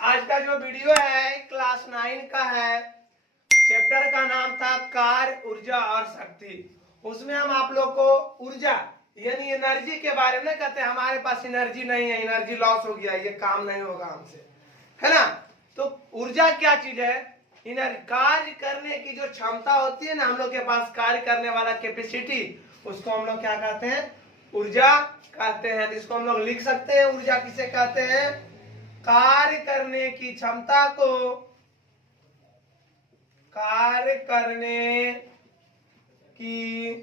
आज का जो वीडियो है क्लास 9 का है। चैप्टर का नाम था कार्य, ऊर्जा और शक्ति। उसमें हम आप लोग को ऊर्जा यानी एनर्जी के बारे में कहते हैं। हमारे पास एनर्जी नहीं है, एनर्जी लॉस हो गया, ये काम नहीं होगा हमसे, है ना। तो ऊर्जा क्या चीज है? कार्य करने की जो क्षमता होती है ना, हम लोग के पास कार्य करने वाला कैपेसिटी, उसको हम लोग क्या कहते हैं? ऊर्जा कहते हैं। तो इसको हम लोग लिख सकते हैं, ऊर्जा किसे कहते हैं? कार्य करने की क्षमता को, कार्य करने की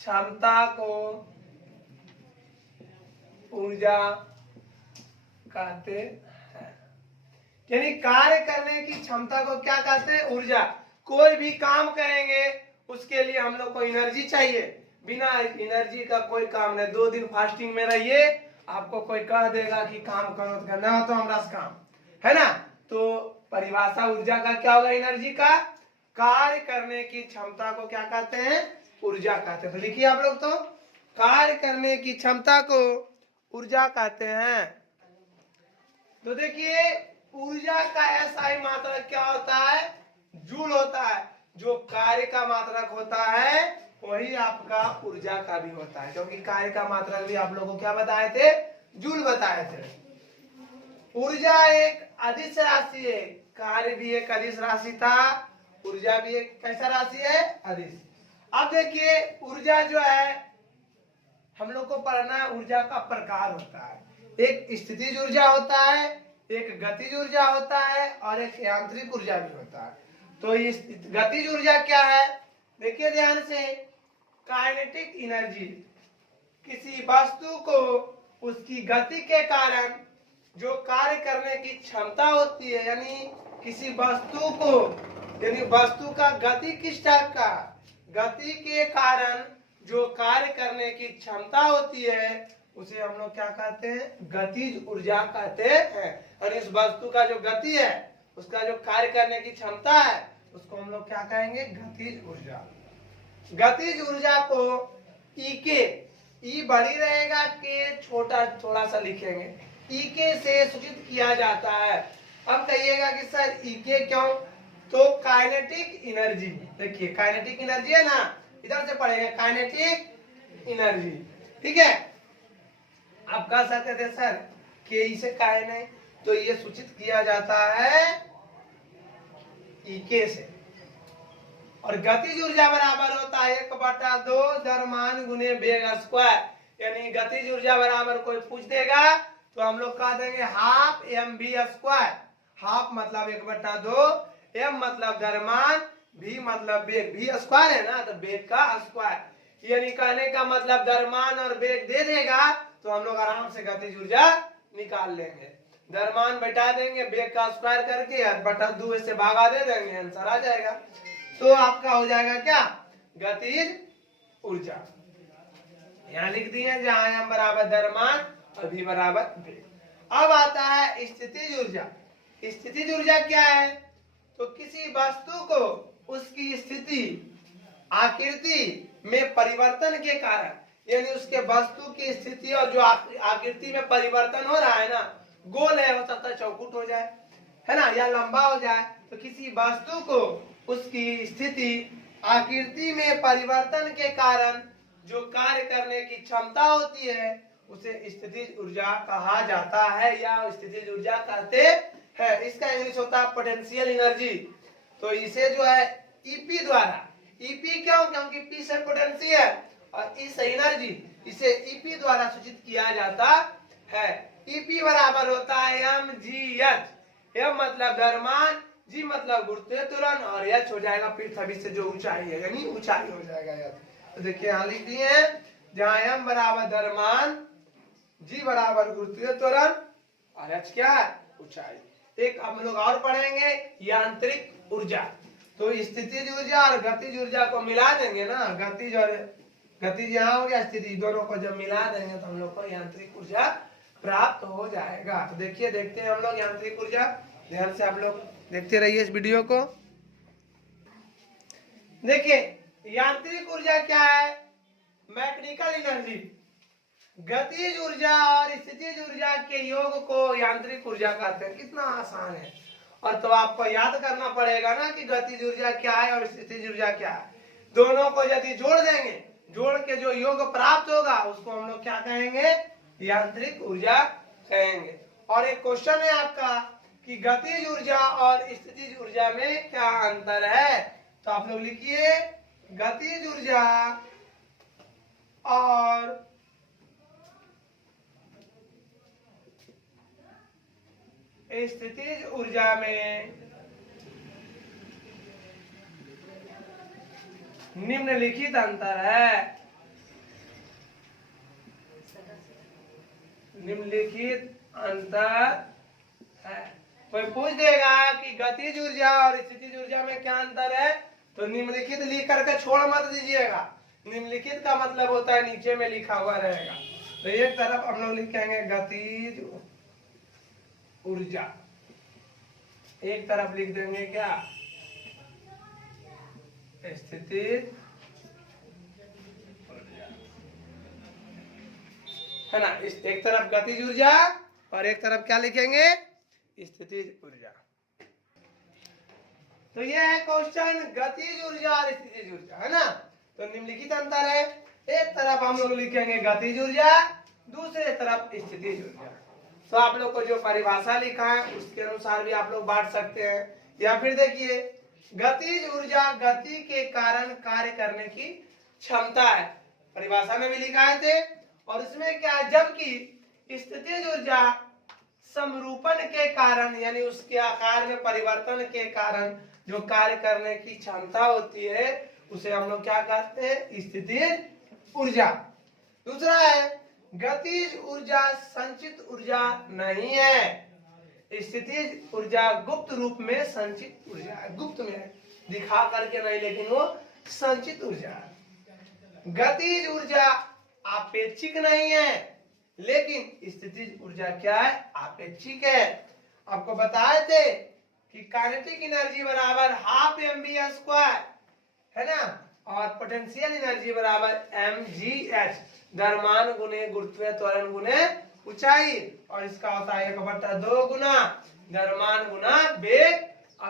क्षमता को ऊर्जा कहते हैं। यानी कार्य करने की क्षमता को क्या कहते हैं? ऊर्जा। कोई भी काम करेंगे उसके लिए हम लोग को एनर्जी चाहिए। बिना एनर्जी का कोई काम नहीं। 2 दिन फास्टिंग में रहिए, आपको कोई कह देगा कि काम करो तो करना हो तो हमारा काम, है ना। तो परिभाषा ऊर्जा का क्या होगा? एनर्जी का। कार्य करने की क्षमता को क्या कहते हैं? ऊर्जा कहते हैं। तो लिखिए आप लोग, तो कार्य करने की क्षमता को ऊर्जा कहते हैं। तो देखिए, ऊर्जा का ऐसा मात्रक क्या होता है? जूल होता है। जो कार्य का मात्रक होता है वही आपका ऊर्जा का भी होता है, क्योंकि कार्य का मात्रक भी आप लोगों को क्या बताए थे? जूल बताए थे। ऊर्जा एक अदिश राशि है। कार्य भी एक अदिश राशि था, ऊर्जा भी एक कैसा राशि है? अदिश। अब देखिए, ऊर्जा जो है हम लोग को पढ़ना है, ऊर्जा का प्रकार होता है। एक स्थितिज ऊर्जा होता है, एक गतिज ऊर्जा होता है और एक यांत्रिक ऊर्जा भी होता है। तो इस गतिज ऊर्जा क्या है? देखिए ध्यान से, काइनेटिक एनर्जी, किसी वस्तु को उसकी गति के कारण जो कार्य करने की क्षमता होती है, यानी किसी वस्तु को, यानी वस्तु का गति किस टाइप का? गति के कारण जो कार्य करने की क्षमता होती है उसे हम लोग क्या कहते हैं? गतिज ऊर्जा कहते हैं। और इस वस्तु का जो गति है, उसका जो कार्य करने की क्षमता है, उसको हम लोग क्या कहेंगे? गतिज ऊर्जा। गतिज ऊर्जा को ई के, ई बड़ी रहेगा, के छोटा थोड़ा सा लिखेंगे, ई के से सूचित किया जाता है। अब कहिएगा कि सर ई के क्यों? तो काइनेटिक एनर्जी, देखिए काइनेटिक एनर्जी है ना, इधर से पढ़ेंगे काइनेटिक एनर्जी, ठीक है। आप कह सकते थे सर के ई से काहे नहीं, तो ये सूचित किया जाता है ई के से। और गतिज ऊर्जा बराबर होता है 1/2 द्रव्यमान गुने वेग स्क्वायर। यानी गतिज ऊर्जा बराबर कोई पूछ देगा तो हम लोग कह देंगे हाफ mv स्क्वायर। हाफ मतलब 1/2, m मतलब द्रव्यमान, v मतलब वेग, v स्क्वायर है ना, तो वेग का स्क्वायर। यानी कहने का मतलब द्रव्यमान और वेग दे देगा तो हम लोग आराम से गतिज ऊर्जा निकाल लेंगे। द्रव्यमान बैठा देंगे, वेग का स्क्वायर करके 1/2 से भागा दे देंगे, आंसर आ जाएगा। तो आपका हो जाएगा क्या? गतिज ऊर्जा। यहाँ लिख दिए, जहां m बराबर द्रव्यमान और v बराबर वेग। अब आता है स्थितिज ऊर्जा। स्थितिज ऊर्जा क्या है? तो किसी वस्तु को उसकी स्थिति, आकृति में परिवर्तन के कारण, यानी उसके वस्तु की स्थिति और जो आकृति में परिवर्तन हो रहा है ना, गोल है, हो सकता है चौकुट हो जाए, है ना, या लंबा हो जाए। तो किसी वस्तु को उसकी स्थिति, आकृति में परिवर्तन के कारण जो कार्य करने की क्षमता होती है उसे स्थितिज ऊर्जा कहा जाता है, या स्थितिज ऊर्जा कहते हैं। इसका इंग्लिश होता है पोटेंशियल एनर्जी। तो इसे जो है ईपी द्वारा, ईपी क्यों? क्योंकि पी से पोटेंशियल और ई से एनर्जी, इसे ईपी द्वारा सूचित किया जाता है। ईपी बराबर होता है mgh। एम मतलब द्रव्यमान, जी मतलब गुरुत्वीय त्वरण और एच हो जाएगा पृथ्वी से जो ऊंचाई है, यानी ऊंचाई हो जाएगा यार। तो देखिए यहाँ लिख दिए हैं, जहां एम बराबर द्रव्यमान, जी बराबर गुरुत्वीय त्वरण और एच क्या है? ऊंचाई। एक हम लोग और पढ़ेंगे यांत्रिक ऊर्जा। तो स्थितिज ऊर्जा और गतिज ऊर्जा को मिला देंगे ना, गतिज और गतिज यहाँ हो गया, स्थिति, दोनों को जब मिला देंगे तो हम लोग को यांत्रिक ऊर्जा प्राप्त हो जाएगा। तो देखिए, देखते हैं हम लोग यांत्रिक ऊर्जा। ध्यान से आप लोग देखते रहिए इस वीडियो को। देखिए यांत्रिक ऊर्जा क्या है? Mechanical energy. गतिज ऊर्जा और स्थितिज ऊर्जा के योग को यांत्रिक ऊर्जा कहते हैं। कितना आसान है। और तो आपको याद करना पड़ेगा ना कि गतिज ऊर्जा क्या है और स्थितिज ऊर्जा क्या है। दोनों को यदि जोड़ देंगे, जोड़ के जो योग प्राप्त होगा उसको हम लोग क्या कहेंगे, यांत्रिक ऊर्जा कहेंगे। और एक क्वेश्चन है आपका कि गतिज ऊर्जा और स्थितिज ऊर्जा में क्या अंतर है, तो आप लोग लिखिए गतिज ऊर्जा और स्थितिज ऊर्जा में निम्नलिखित अंतर है। निम्नलिखित अंतर है। कोई पूछ देगा कि गतिज ऊर्जा और स्थितिज ऊर्जा में क्या अंतर है, तो निम्नलिखित लिख करके छोड़ मत दीजिएगा। निम्नलिखित का मतलब होता है नीचे में लिखा हुआ रहेगा। तो एक तरफ हम लोग लिखेंगे गतिज ऊर्जा, एक तरफ लिख देंगे क्या, स्थितिज ऊर्जा, है ना। इस एक तरफ गतिज ऊर्जा और एक तरफ क्या लिखेंगे, स्थितिज ऊर्जा। तो ये है क्वेश्चन गतिज ऊर्जा और स्थितिज ऊर्जा, है ना। तो निम्नलिखित अंतर है, एक तरफ हम लोग लिखेंगे गतिज ऊर्जा, दूसरे तरफ स्थितिज ऊर्जा। तो आप लोग को जो परिभाषा लिखा है उसके अनुसार भी आप लोग बांट सकते हैं। या फिर देखिए गतिज ऊर्जा गति के कारण कार्य करने की क्षमता है, परिभाषा में भी लिखा है थे। और इसमें क्या है, जबकि स्थितिज ऊर्जा समरूपण के कारण यानी उसके आकार में परिवर्तन के कारण जो कार्य करने की क्षमता होती है उसे हम लोग क्या कहते हैं, स्थितिज ऊर्जा। दूसरा है गतिज ऊर्जा संचित ऊर्जा नहीं है, स्थितिज ऊर्जा गुप्त रूप में संचित ऊर्जा है। गुप्त में दिखा करके नहीं, लेकिन वो संचित ऊर्जा है। गतिज ऊर्जा आपेक्षिक नहीं है, लेकिन स्थितिज ऊर्जा क्या है, आपेक्षिक है। आपको बताए थे कि काइनेटिक एनर्जी बराबर हाफ mv², है ना, और पोटेंशियल एनर्जी बराबर mgh, द्रव्यमान गुने गुरुत्वीय त्वरण गुने ऊंचाई। और इसका होता है 1/2 गुना द्रव्यमान गुना वेग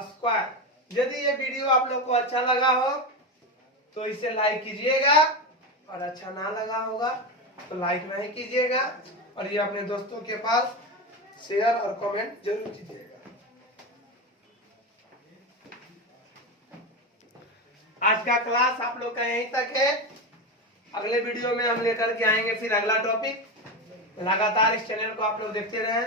स्क्वायर। यदि ये वीडियो आप लोग को अच्छा लगा हो तो इसे लाइक कीजिएगा, और अच्छा ना लगा होगा तो लाइक नहीं कीजिएगा, और ये अपने दोस्तों के पास शेयर और कमेंट जरूर कीजिएगा। आज का क्लास आप लोग का यहीं तक है। अगले वीडियो में हम लेकर के आएंगे फिर अगला टॉपिक। लगातार इस चैनल को आप लोग देखते रहें।